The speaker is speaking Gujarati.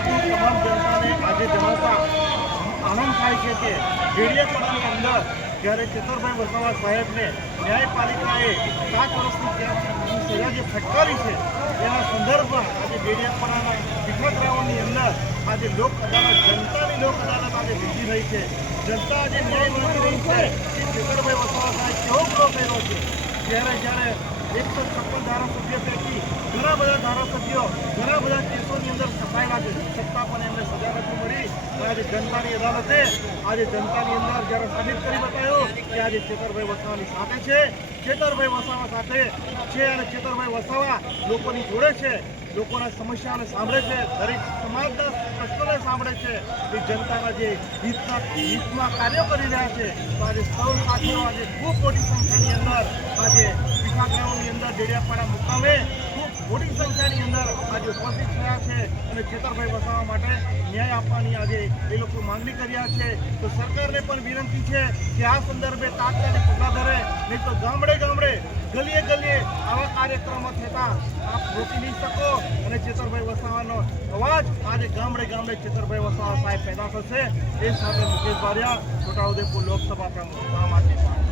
ગુજરાતની તમામ જનતાને આજે જણાવતા આનંદ થાય છે કે ડેડિયાપાડાની અંદર જ્યારે ચેતરભાઈ વસાવા સાહેબને ન્યાયપાલિકાએ 7 વર્ષની સજા જે ફટકારી છે એના સંદર્ભમાં આજે ડેડિયાપાડાના મીઠા ગ્રાઉન્ડની અંદર આજે લોક અદાલત, જનતાની લોક અદાલત આજે બીજી રહી છે. જનતા આજે ન્યાય માંગી રહી છે કે ચેતરભાઈ વસાવા સાહેબ કેવો ગુનો કર્યો છે. જ્યારે 156 ધારાસભ્ય પૈકી ઘણા બધા ધારાસભ્યો ઘણા બધા કેસોની અંદર સતાયેલા છે, છતાં પણ એમને સજા નથી મળી. આજે જનતાની અદાલતે આજે જનતાની અંદર જ્યારે સાબિત કરી બતાવ્યું કે આજે ચેતરભાઈ વસાવાની સાથે છે, ચેતરભાઈ વસાવા સાથે છે અને ચેતરભાઈ વસાવા લોકોની જોડે છે, લોકોના સમસ્યાને સાંભળે છે, દરેક સમાજના પ્રશ્નોને સાંભળે છે. એ જનતાના જે હિતમાં કાર્યો કરી રહ્યા છે. તો આજે સૌ સાથીઓ આજે ખૂબ મોટી સંખ્યાની અંદર આજે મીઠા ગ્રાઉન્ડની અંદર ડેડિયાપાડા મુકામે ખૂબ મોટી સંખ્યાની અંદર આજે ઉપસ્થિત થયા છે અને ચેતરભાઈ વસાવા માટે ન્યાય આપવાની આજે એ લોકો માંગણી કર્યા છે. તો સરકારને પણ વિનંતી છે કે આ સંદર્ભે તાત્કાલિક પગલાં ધરે, નહીં તો ગામડે ગામડે ગલીએ ગલીએ આવા કાર્યક્રમો થતા આપ રોકી નહીં શકો અને ચેતરભાઈ વસાવાનો અવાજ આજે ગામડે ગામડે ચેતરભાઈ વસાવા સાહેબ પેદા થશે. એ સાથે મુકેશ બારિયા, છોટાઉદેપુર લોકસભા પ્રમુખ આમ આદમી પાર્ટી.